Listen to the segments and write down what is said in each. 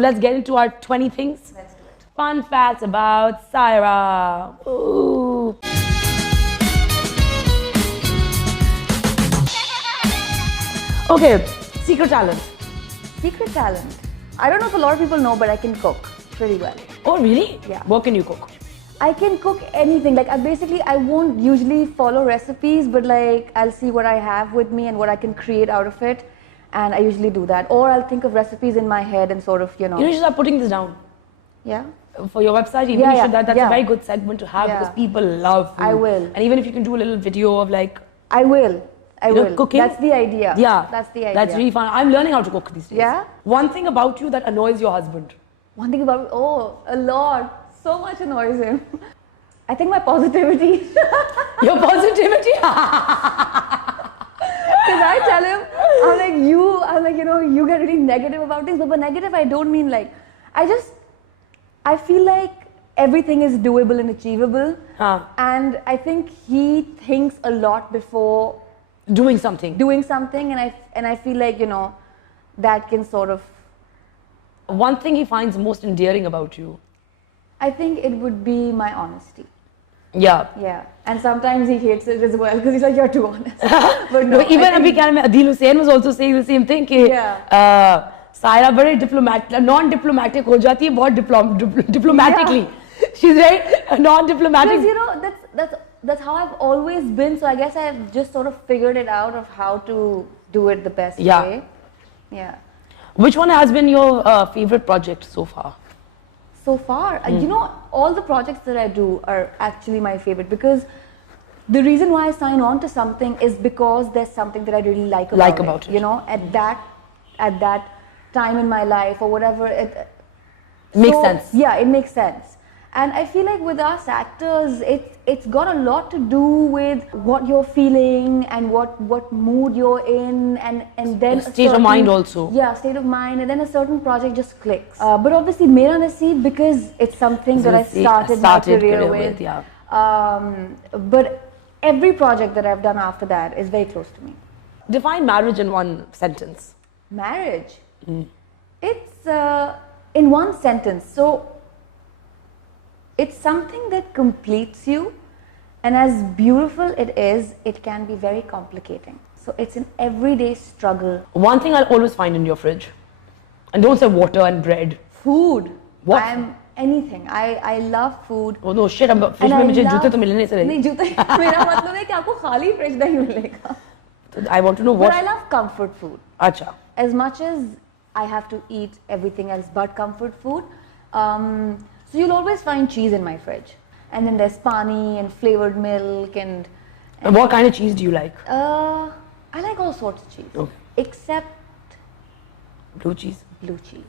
Let's get into our 20 things. Let's do it. Fun facts about Syra. Ooh. Okay, secret talent. Secret talent. I don't know if a lot of people know, but I can cook pretty well. Oh, really? Yeah. What can you cook? I can cook anything. Like I won't usually follow recipes, but like I'll see what I have with me and what I can create out of it. And I usually do that. Or I'll think of recipes in my head and sort of, You should start putting this down. Yeah. For your website, even you should. That's a very good segment to have because people love food. I will. And even if you can do a little video of like... I will. Cooking. That's the idea. Yeah. That's the idea. That's really fun. I'm learning how to cook these days. Yeah? One thing about you that annoys your husband. One thing about, a lot. So much annoys him. I think my positivity. Your positivity? Because I tell him, you get really negative about things. But by negative, I don't mean like, I feel like everything is doable and achievable. And I think he thinks a lot before doing something. And I feel like, that can sort of. One thing he finds most endearing about you. I think it would be my honesty. Yeah. Yeah. And sometimes he hates it as well because he's like, you're too honest. But no, even Adil Hussain was also saying the same thing. Syra very diplomatic, non-diplomatic ho jati hai, bahut diplomatically. Yeah. She's very non-diplomatic. Because that's how I've always been. So I guess I've just sort of figured it out of how to do it the best way. Yeah. Which one has been your favorite project so far? So far, all the projects that I do are actually my favorite because the reason why I sign on to something is because there's something that I really like about it. At that time in my life or whatever, it makes sense. Yeah, it makes sense. And I feel like with us actors, it's got a lot to do with what you're feeling and what mood you're in and then state of mind also. Yeah, state of mind, and then a certain project just clicks. But obviously Mera Naseeb, because it's something that I started my career with. But every project that I've done after that is very close to me. Define marriage in one sentence. Marriage? It's in one sentence. So it's something that completes you, and as beautiful it is, it can be very complicating. So it's an everyday struggle. One thing I'll always find in your fridge, and don't say water and bread. Food. What? Anything. I love food. Oh no, shit, fridge mein mujhe joote to milne se rahe. Nahi, joote. Mera matlab hai ki aapko khali fridge nahi milega. I want to know what. But I love comfort food. Acha. As much as I have to eat everything else but comfort food, so you'll always find cheese in my fridge. And then there's pani and flavored milk and what kind of cheese do you like? I like all sorts of cheese. Okay. Except blue cheese. Blue cheese.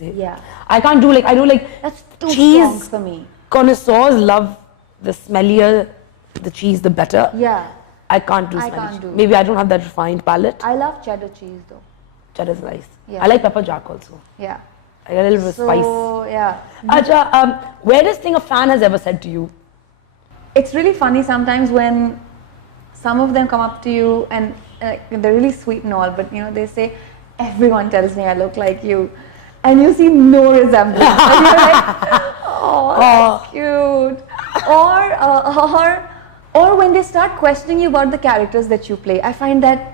Yeah. I can't do I do that's too cheese strong for me. Connoisseurs love the smellier the cheese, the better. Yeah. I can't do smelly cheese. Maybe I don't have that refined palate. I love cheddar cheese though. Cheddar's nice. Yeah. I like pepper jack also. Yeah. I got a little bit of spice. Yeah. Acha, weirdest thing a fan has ever said to you? It's really funny sometimes when some of them come up to you and they're really sweet and all, but they say, everyone tells me I look like you, and you see no resemblance. And you're like, oh, that's cute. Or when they start questioning you about the characters that you play, I find that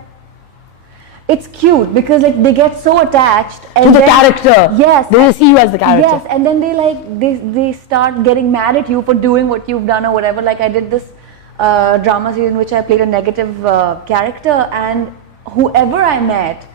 it's cute because they get so attached to the character. Yes. They see you as the character. Yes, and then they start getting mad at you for doing what you've done or whatever. Like I did this drama series in which I played a negative character, and whoever I met,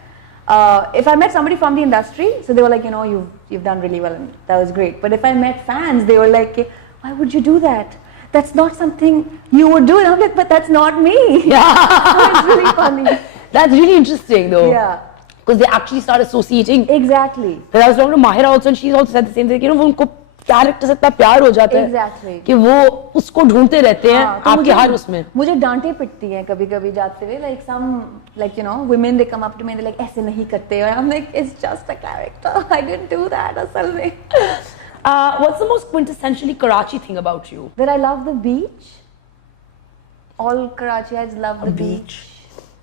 if I met somebody from the industry, so they were like, you've done really well and that was great. But if I met fans, they were like, why would you do that? That's not something you would do. And I'm like, but that's not me. Yeah. So it's really funny. That's really interesting though. Yeah. Because they actually start associating. Exactly. Because I was talking to Mahira also, and she's also said the same thing. उनको character से इतना प्यार हो जाता है. Exactly. कि वो उसको ढूंढते रहते हैं आपके हर उसमें. मुझे डांटे पिटती हैं कभी-कभी जाते हुए. Like some, women, they come up to me and they're like, ऐसे नहीं करते. And I'm like, it's just a character. I didn't do that असल में. What's the most quintessentially Karachi thing about you? That I love the beach. All Karachiites love the beach.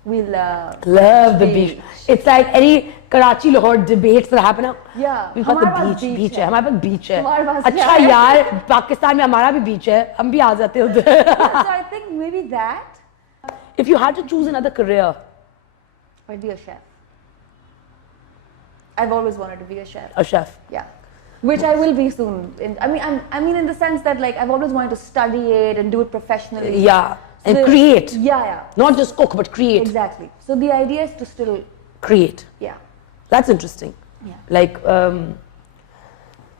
We love the beach. It's like any Karachi Lahore debates that happen now. Yeah. We've got हमारे the pass beach. beach है. हमारे पास beach है. हमारे पास अच्छा क्या है? यार, पाकिस्तान में हमारा भी beach है. हम भी आ जाते उधर. So I think maybe that. If you had to choose another career, I'd be a chef. I've always wanted to be a chef. a chef. Yeah. Which I will be soon. I mean, in the sense that like I've always wanted to study it and do it professionally. Yeah, and create. Yeah. Not just cook, but create. Exactly. So the idea is to still Create. Yeah. That's interesting. Yeah. Like,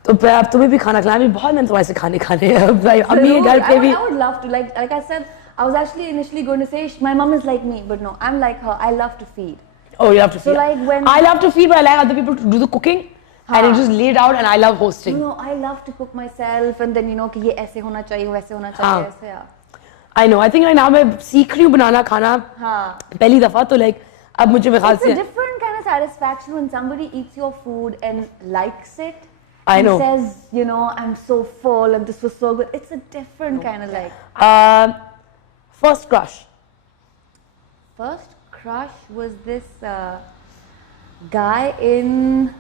तो अब तुम्हें भी खाना खिलाना भी बहुत मैंने तुम्हारे से खाने हैं. Like, अम्मी घर पे भी. I would love to. Like I said, I was actually initially going to say my mom is like me, but no, I'm like her. I love to feed. Oh, you love to feed. So like when I love to feed, but I like other people to do the cooking. And it just laid out, and I love hosting. No, I love to cook myself, and then कि ये ऐसे होना चाहिए, वैसे होना चाहिए, ऐसे yeah. I know. I think right now मैं सीख रही हूँ बनाना खाना. हाँ. पहली दफा तो like अब मुझे ख्याल से. It's a different kind of satisfaction when somebody eats your food and likes it. I know. And says, I'm so full and this was so good. It's a different kind of like. First crush. First crush was this guy in.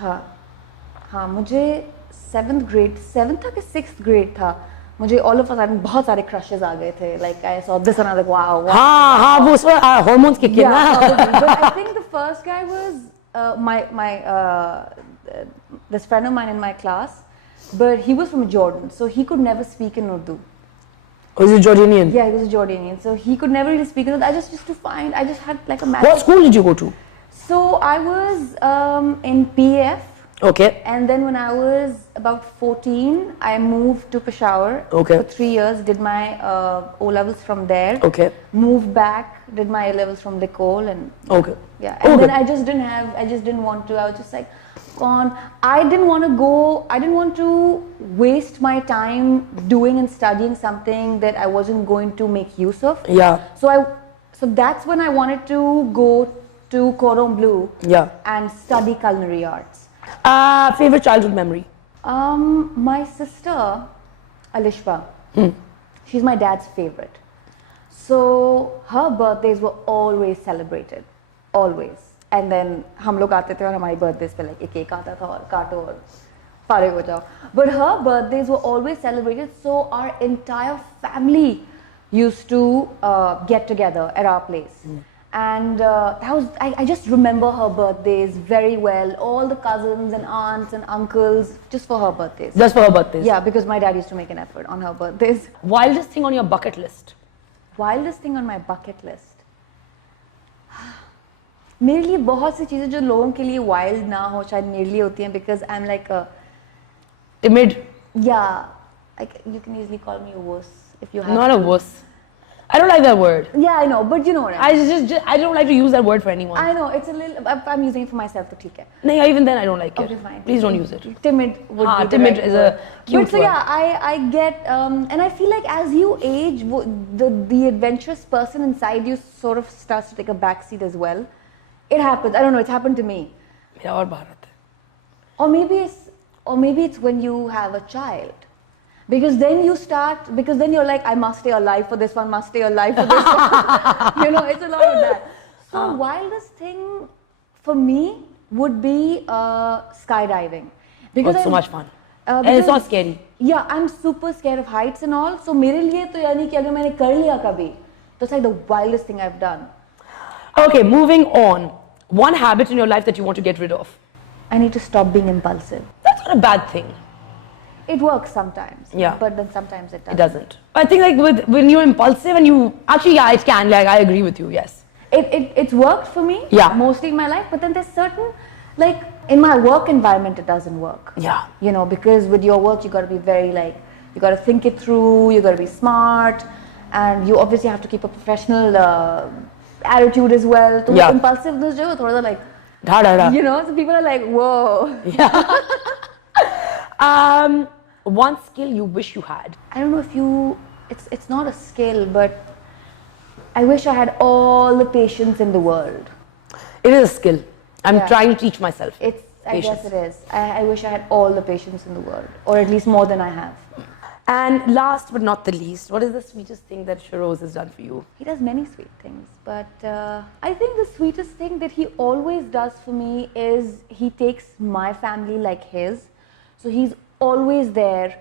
हाँ मुझे 7th grade था कि 6th grade था मुझे all of a sudden बहुत सारे crushes आ गए थे like I saw this and I was like wow हाँ वो उसमें hormones kick in but I think the first guy was my this friend of mine in my class but he was from Jordan so he could never speak in Urdu. Oh, he's a Jordanian? Yeah, he was a Jordanian so he could never really speak in Urdu. I just used to find I just had like a What school did you go to? So I was in PF. Okay. And then when I was about 14, I moved to Peshawar for 3 years, did my O-levels from there. Okay. Moved back, did my A-levels from Nicole and okay. Yeah. And then I just didn't want to, I was just like, gone. I didn't want to waste my time doing and studying something that I wasn't going to make use of. Yeah. So that's when I wanted to go to Cordon Bleu and study culinary arts. Favorite childhood memory? My sister, Alishba, she's my dad's favorite. So her birthdays were always celebrated, always. And then हम लोग आते थे और हमारी birthdays पे like एक cake आता था और काटो और फारिग हो जाओ. But her birthdays were always celebrated, so our entire family used to get together at our place. And that was I just remember her birthdays very well. All the cousins and aunts and uncles just for her birthdays. Just for her birthdays? Yeah, because my dad used to make an effort on her birthdays. Wildest thing on your bucket list? Wildest thing on my bucket list? मेरे लिए बहुत सी चीजें जो लोगों के लिए wild ना हो शायद मेरे लिए होती हैं because I'm like a timid. Yeah, like you can easily call me a wuss if you have. Not a wuss. I don't like that word. Yeah, I know, but you know what I mean. I don't like to use that word for anyone. I know, it's a little. I'm using it for myself, so ठीक है. No, even then I don't like it. Okay, fine. Please don't use it. Timid would be the timid right is word. a cute But so word. yeah, I get and I feel like as you age, the adventurous person inside you sort of starts to take a backseat as well. It happens. I don't know. It's happened to me. मेरा और बाहर आता है. Or maybe it's when you have a child. Because then you're like, I must stay alive for this one, must stay alive for this one. It's a lot of that. So wildest thing for me would be skydiving. Because it's so much fun. And it's not scary. Yeah, I'm super scared of heights and all. So मेरे लिए तो यानी कि अगर मैंने कर लिया कभी, that's like the wildest thing I've done. Okay, moving on. One habit in your life that you want to get rid of? I need to stop being impulsive. That's not a bad thing. It works sometimes, but then sometimes it doesn't. It doesn't. I think like when you're impulsive and you actually it can. Like I agree with you. Yes. It's worked for me. Yeah. Mostly in my life, but then there's certain like in my work environment it doesn't work. Yeah. Because with your work you got to be very you got to think it through. You got to be smart, and you obviously have to keep a professional attitude as well. So impulsiveness, jo thoda like. Da da da. So people are like, whoa. Yeah. One skill you wish you had? I don't know if it's not a skill, but I wish I had all the patience in the world. It is a skill. I'm trying to teach myself. I guess it is. I wish I had all the patience in the world, or at least more than I have. And last but not the least, what is the sweetest thing that Shiroz has done for you? He does many sweet things, but I think the sweetest thing that he always does for me is he takes my family like his. So he's always there,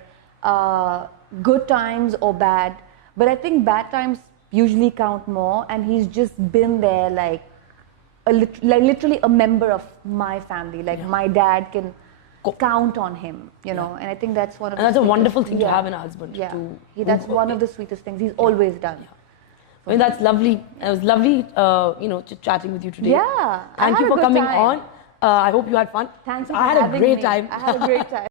good times or bad. But I think bad times usually count more, and he's just been there like literally a member of my family. Like my dad can count on him, you know, and I think that's one of and that's a wonderful thing to have in a husband. Yeah, that's one of the sweetest things he's always done. I mean, that's lovely. It was lovely, you know, chatting with you today. Yeah, Thank you for coming on. I hope you had fun. Thanks for having me. I had a great time. I had a great time.